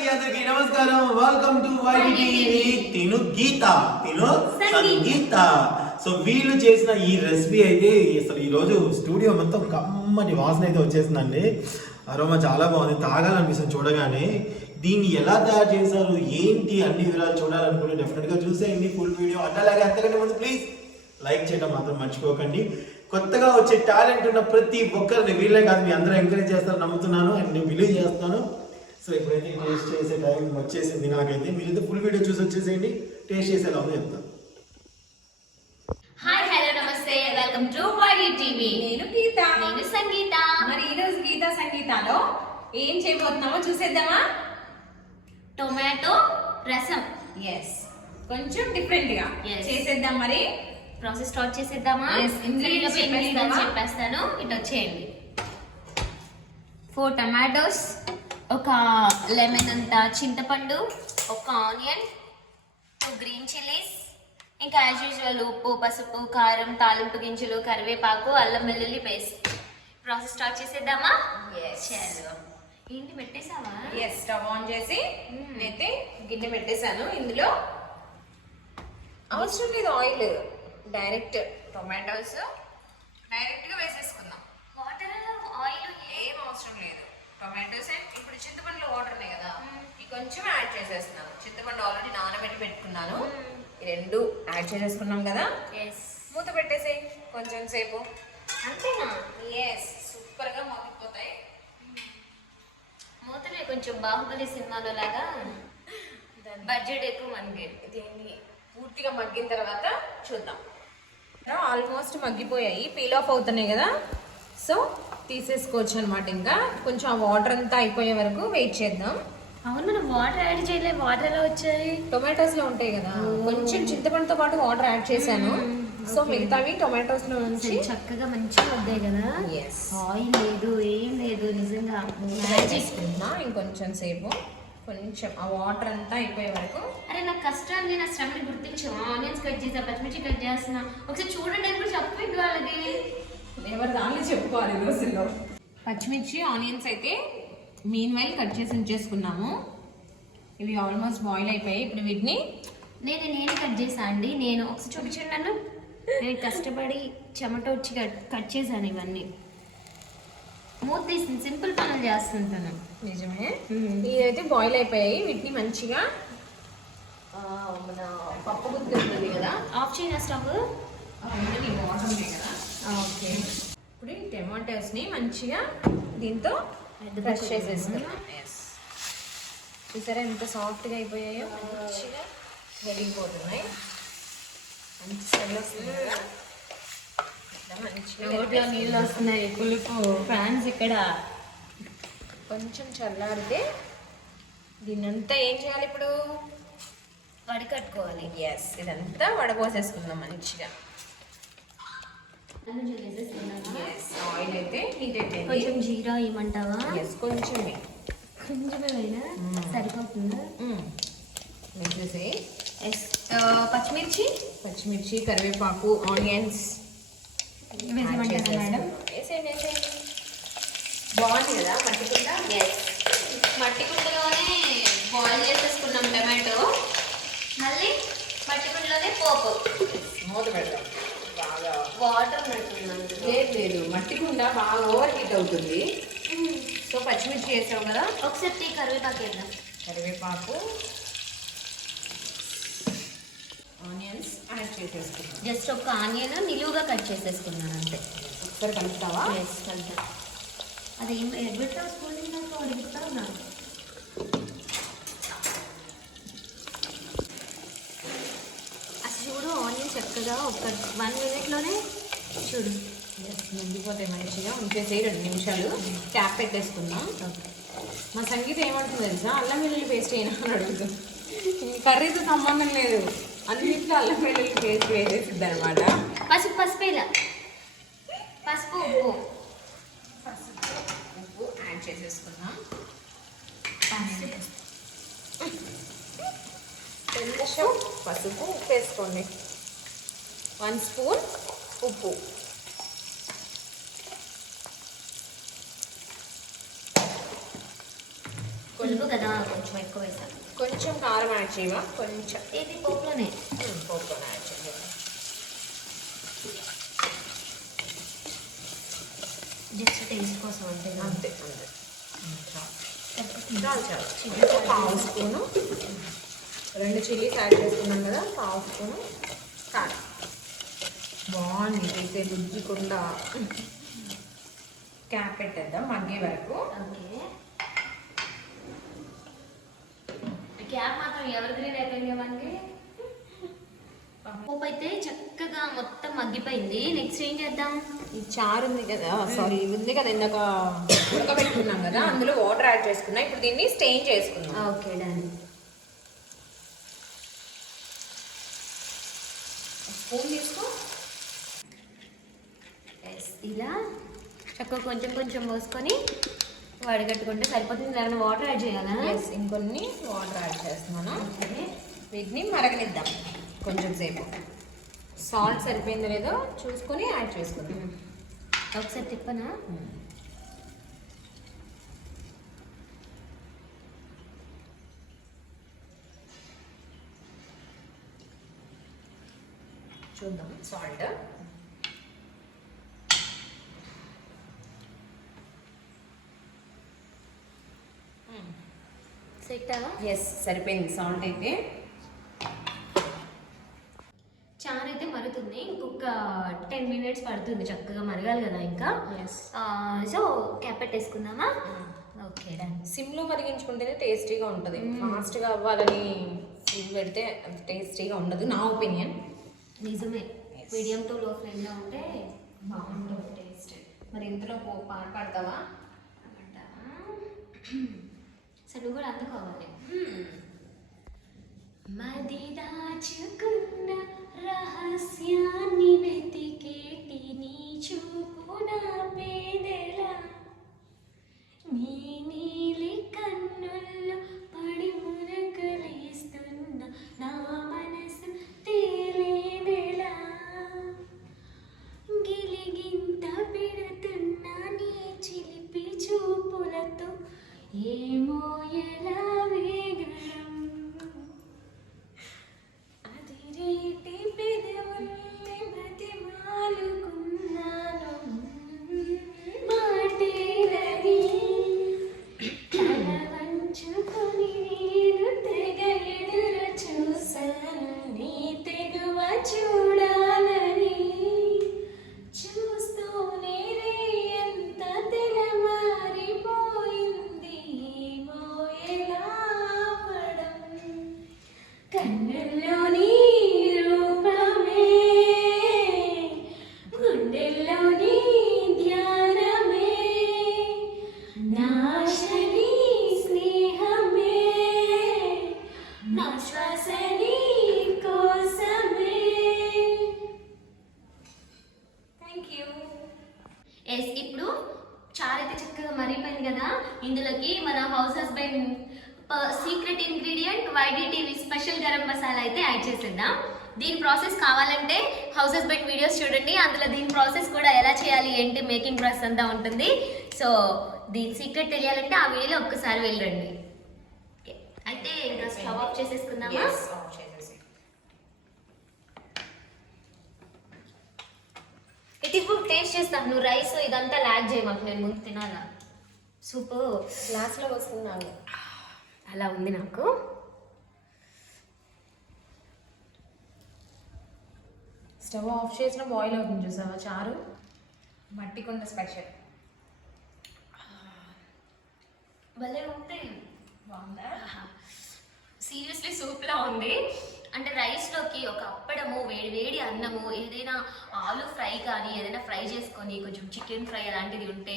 అండి అందరికి నమస్కారం. వెల్కమ్ టు తిను గీత తిను సంగీత. సో వీళ్ళు చేసిన ఈ రెసిపీ అయితే అసలు ఈ రోజు స్టూడియో మొత్తం కమ్మని వాసన అయితే వచ్చేసిందండి. అరోమా చాలా బాగుంది. తాగాలనిపిస్తుంది చూడగానే. దీన్ని ఎలా తయారు చేశారు? ఏంటి? అన్ని వివరాలు చూడాలనుకుంటే డెఫినెట్గా చూసేయండి. ఫుల్ వీడియో అట్లాగే అంతకంటే ముందు ప్లీజ్ లైక్ చేయడం మాత్రం మర్చిపోకండి. కొత్తగా వచ్చే టాలెంట్ ఉన్న ప్రతి ఒక్కరిని వీళ్ళే కాదు మీ అందరూ ఎంకరేజ్ చేస్తారు నమ్ముతున్నాను అండ్ నేను బిలీవ్ చేస్తున్నాను. సో ఇప్పుడైతే టేస్ట్ చేసే టైం వచ్చేసింది నాకైతే. మీరైతే ఫుల్ వీడియో చూసి వచ్చేసేయండి. టేస్ట్ చేసేలా ఉందో చెప్తాను హాయ్ హలో నమస్తే. వెల్కమ్ టు వైడి టీవీ నేను గీత. నేను సంగీత. మరి ఈ రోజు గీత సంగీతాలో ఏం చేయబోతున్నామో చూసేద్దామా? టొమాటో రసం. ఎస్ కొంచెం డిఫరెంట్గా Yes. చేసేద్దాం మరి. ప్రాసెస్ స్టార్ట్ చేసేద్దామా? Yes, ingredients ఇంగ్రీడియంట్స్ చెప్పేస్తావా? చెప్పేస్తాను. ఇటు వచ్చేయండి. ఫోర్ టమాటోస్ ఒక లెమన్ అంత చింతపండు ఒక ఆనియన్ టూ గ్రీన్ చిల్లీస్ ఇంకా యాజ్ యూజువల్ ఉప్పు పసుపు కారం తాలింపు గింజలు కరివేపాకు అల్లం వెల్లుల్లి పేస్ట్. ప్రాసెస్ స్టార్ట్ చేసేద్దామా? ఏంటి పెట్టేసావా ఎస్ స్టవ్ ఆన్ చేసి Mm. నేనైతే గిన్నె పెట్టేశాను. ఇందులో అవసరం లేదు ఆయిల్ డైరెక్ట్ టొమాటోస్. డైరెక్ట్గా వేసేసుకుందాం. అవసరం లేదు. టొమాటోస్ అండ్ ఇప్పుడు చింతపండులో వాటర్ ఉన్నాయి కదా. ఇవి కొంచెం యాడ్ చేసేస్తున్నాను. చింతపండు ఆల్రెడీ నానబెట్టి పెట్టుకున్నాను. ఈ రెండు యాడ్ చేసేసుకున్నాం కదా. మూత పెట్టేసేయి కొంచెం సేపు. అంతేనా? ఎస్ సూపర్గా మగ్గిపోతాయి. మూతలే కొంచెం బాహుబలి సినిమాలో లాగా బడ్జెట్ ఎక్కువ మనకి. దీన్ని పూర్తిగా మగ్గిన తర్వాత చూద్దాం. ఆల్మోస్ట్ మగ్గిపోయాయి. పీల్ ఆఫ్ అవుతున్నాయి కదా. సో తీసేసుకోవచ్చు అనమాట ఇంకా. కొంచెం ఆ వాటర్ అంతా అయిపోయే వరకు వెయిట్ చేద్దాం. అవును మనం వాటర్ యాడ్ చేయలే. వాటర్ ఎలా వచ్చాయి? టొమాటోస్లో ఉంటాయి కదా. కొంచెం చింతపండుతో పాటు వాటర్ యాడ్ చేశాను. సో మిగతావి టొమాటోస్లో నుంచి చక్కగా మంచిగా వద్దాయి కదా. ఆయిల్ లేదు ఏం లేదు నిజంగా. చేసుకుంటున్నా ఇంకొంచెం సేపు. కొంచెం ఆ వాటర్ అంతా అయిపోయే వరకు. అరే నాకు కష్టాన్ని నా శ్రమని గుర్తించు. ఆనియన్స్ కట్ చేసా పచ్చిమిర్చి కట్ చేస్తున్నా. ఒకసారి చూడండి అని కూడా చెప్పండి వాళ్ళకి ఎవరు దాన్ని చెప్పుకోవాలి ఈ రోజుల్లో. పచ్చిమిర్చి ఆనియన్స్ అయితే మీన్ వైల్ కట్ చేసి ఉంచేసుకున్నాము ఇవి ఆల్మోస్ట్ బాయిల్ అయిపోయాయి. ఇప్పుడు వీటిని నేను నేను కట్ చేసా అండి. నేను ఒకసారి చూపించండి నన్ను నేను కష్టపడి చెమట వచ్చి కట్ కట్ చేశాను ఇవన్నీ. మూత తీసింది సింపుల్ పనులు చేస్తుంటాను. నిజమే. ఇదైతే బాయిల్ అయిపోయాయి. వీటిని మంచిగా మన పప్పు గుత్తి ఉంటుంది కదా? ఆఫ్ చేయనా స్టవ్. కదా? ఓకే. ఇప్పుడు ఈ టమాటోస్ని మంచిగా దీంతో క్రష్ చేసేసుకున్నాం చూసారా ఎంత సాఫ్ట్గా అయిపోయాయో? మంచిగా వెలిగిపోతున్నాయి. మంచి స్మెల్ వస్తుంది మంచిగా నీళ్ళు వస్తున్నాయి. పులుపు ఫ్యాన్స్ ఇక్కడ. కొంచెం చల్లారితే దీన్నంతా ఏం చేయాలి ఇప్పుడు? వడికట్టుకోవాలి. ఎస్ ఇదంతా వడపోసేసుకుందాం మంచిగా. ఆయిల్ అయితే హీట్ అయిపోయింది కొంచెం జీరా ఇవ్వమంటావా కొంచెమే. కొంచెమేనా? సరిపోతుందా? వేసేసి పచ్చిమిర్చి? పచ్చిమిర్చి కరివేపాకు ఆనియన్స్. వేసేయమంటారా మేడం? వేసేయండి వేసేయండి బాగుంది కదా మట్టికుండా మట్టి కుండలోనే బాయిల్ చేసేసుకున్నాం టమాటో. మళ్ళీ మట్టి కుండలోనే పోపు మూత బాగా వాటర్ లేదు లేదు. మట్టి కుండ బాగా ఓవర్ హీట్ అవుతుంది. సో పచ్చిమిర్చి వేసావు కదా? ఒకసారి కరివేపాకు వేద్దాం. కరివేపాకు ఆనియన్స్ యాడ్ చేసేసుకున్నాం జస్ట్ ఒక ఆనియన్ నిలువుగా కట్ చేసేసుకున్నాను అంతే. ఒకసారి కలుపుతావా? కలుపుతా. అది ఏం ఎడ్బెట్టావు స్కూల్ నాకు అడుగుతా ఉన్నాను అసలు చూడు ఆనియన్ చక్కగా ఒక వన్ మినిట్లోనే చూడు. ముందుపోతే మంచిగా. ఉంచేసి రెండు నిమిషాలు. ట్యాప్ పెట్టేసుకుందాం. మా సంగీత ఏమంటుంది తెలుసా? అల్లం వెల్లుల్లి పేస్ట్ అయినా అని అడుగుతుంది. కర్రీతో సంబంధం లేదు. అన్నింటిలో అల్లం వెల్లుల్లి పేస్ట్ వేసేసిద్ది అనమాట పసుపు పసుపు ఇలా. పసుపు ఉప్పు. ఉప్పు యాడ్ చేసేసుకుందాం. పసుపు ఉప్పు వేసుకోండి. వన్ స్పూన్ ఉప్పు. పులుపు కదా కొంచెం ఎక్కువ వేసాను. కొంచెం కారం యాడ్ చేయవా? కొంచెం. ఇది పోపులోనే. పోపుకొని యాడ్ చేయాలి జస్ట్ టేస్ట్ కోసం అంతే. అంతే అంతే. చాలు. చాలు పావు స్పూను. రెండు చిల్లీస్ యాడ్ చేసుకున్నాం కదా పావు స్పూను కారం. బాగుంది అయితే రుద్దికుండా క్యాప్ పెట్టేద్దాం మగ్గే వరకు. ఓకే. క్యాప్ మాత్రం ఎవరి గ్రీన్ అయిపోయింది పోపు అయితే చక్కగా మొత్తం మగ్గిపోయింది. నెక్స్ట్ ఏం చేద్దాం? ఈ చారు ఉంది కదా సారీ ఉంది కదా ఇందాక ఉడకబెట్టుకున్నాం కదా అందులో వాటర్ యాడ్ చేసుకున్నాం. ఇప్పుడు దీన్ని స్టెయిన్ చేసుకుందాం. ఓకే డన్ స్పూన్ తీసుకో. ఇలా చక్కగా కొంచెం కొంచెం పోసుకొని వడగట్టుకుంటే సరిపోతుంది. దాని వాటర్ యాడ్ చేయాలా? ఇంకొన్ని వాటర్ యాడ్ చేస్తున్నాను. వీటిని మరగనిద్దాం కొంచెం సేపు. సాల్ట్ సరిపోయిందో లేదో చూసుకొని యాడ్ చేసుకుందాం. ఒకసారి తిప్పనా? చూద్దాం. సాల్ట్. ఎస్ సరిపోయింది. సాల్ట్ అయితే. చారు అయితే మరుగుతుంది. ఇంకొక టెన్ మినిట్స్ పడుతుంది. చక్కగా మరగాలి కదా ఇంకా. సో క్యాప్ పెట్టేసుకుందామా ఓకే డన్ సిమ్లో మరిగించుకుంటేనే టేస్టీగా ఉంటుంది. ఫాస్ట్గా అవ్వాలని ఇది పెడితే టేస్టీగా ఉండదు నా ఒపీనియన్. నిజమే. మీడియం టు లో ఫ్లేమ్లో ఉంటే బాగుంటుంది టేస్ట్. మరి ఇందులో పో పాట పాడతావా? సరే నువ్వు కూడా అందుకోవాలి మది దాచుకున్న రహస్యాన్ని వెతికేటి ఏమో ఎలా husband secret ingredient YD TV special garam masala అయితే యాడ్ చేసేద్దాం. దీని ప్రాసెస్ కావాలంటే హౌస్ హస్బెండ్ వీడియోస్ చూడండి. అందులో దీని ప్రాసెస్ కూడా ఎలా చేయాలి ఏంటి మేకింగ్ ప్రాసెస్ అంతా ఉంటుంది. సో దీని సీక్రెట్ తెలియాలంటే ఆ వీడియోలో ఒక్కసారి వెళ్ళండి. అయితే ఇంకా స్టవ్ ఆఫ్ చేసేసుకుందామా? ఇటు ఇప్పుడు టేస్ట్ చేస్తాను నువ్వు రైస్ ఇదంతా లాగ్ చేయమాకు. నేను ముందు తినాలా? సూపర్. గ్లాస్లో వస్తున్నాను. అలా ఉంది నాకు. స్టవ్ ఆఫ్ చేసిన బాయిల్ అవుతుంది చూసావా? చారు. మట్టి కొండ స్పెషల్ భలే ఉంది బాగుందా? సీరియస్లీ సూప్లా ఉంది. అంటే రైస్లోకి ఒక అప్పడము వేడి వేడి అన్నము ఏదైనా ఆలు ఫ్రై కానీ ఏదైనా ఫ్రై చేసుకొని కొంచెం చికెన్ ఫ్రై అలాంటిది ఉంటే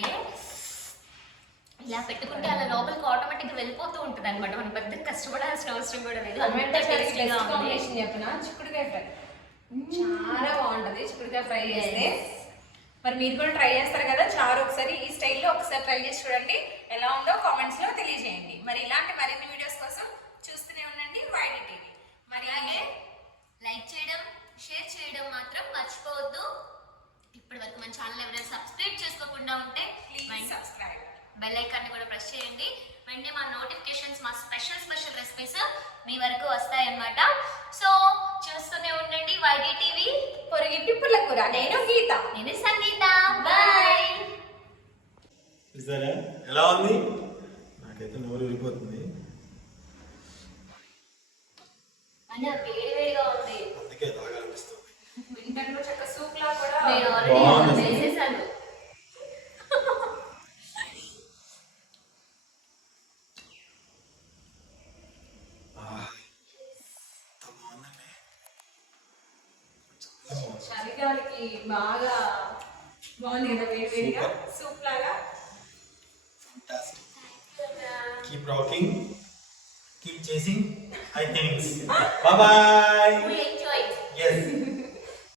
ఇలా పెట్టుకుంటే అలా లోపలికి ఆటోమేటిక్గా వెళ్ళిపోతూ ఉంటుంది అనమాట మనం పెద్ద కష్టపడాల్సిన అవసరం కూడా లేదు. కాంబినేషన్ చెప్పిన? చిక్కుడుకాయ ఫ్రై. చాలా బాగుంటది చిక్కుడుకాయ ఫ్రై చేస్తే. మరి మీరు కూడా ట్రై చేస్తారు కదా చారు ఒకసారి ఈ స్టైల్లో ఒకసారి ట్రై చేసి చూడండి. ఎలా ఉందో కామెంట్స్లో తెలియజేయండి. మరి ఇలాంటి మరిన్ని వీడియోస్ కోసం చూస్తూనే ఉండండి వైడి టీవీ మరి అలాగే లైక్ చేయడం షేర్ చేయడం మాత్రం మర్చిపోవద్దు. ఇప్పటి వరకు మన ఛానల్ ఎవరైనా సబ్స్క్రైబ్ చేసుకోకుండా ఉంటే ప్లీజ్ సబ్స్క్రైబ్ బెల్ ఐకాన్ని కూడా ప్రెస్ చేయండి. వెంటనే మా నోటిఫికేషన్స్ మా స్పెషల్ స్పెషల్ రెసిపీస్ మీ వరకు వస్తాయన్నమాట. సో చూస్తూనే ఉండండి వైడి టీవీ పొరిగింటి పుల్లకూర నేను గీత. నేను సంగీత. బాయ్ ఎలా ఉంది? నాకైతే నోరు ఊరిపోతుంది అందుకే తాగాలనిపిస్తుంది చక్క సూప్ లా కూడా నేను ఆల్రెడీ బాగుంది. చలిగాలికి బాగా బాగుంది కదా వేడి వేడిగా. సూప్ లాగా keep rocking keep chasing I thinks bye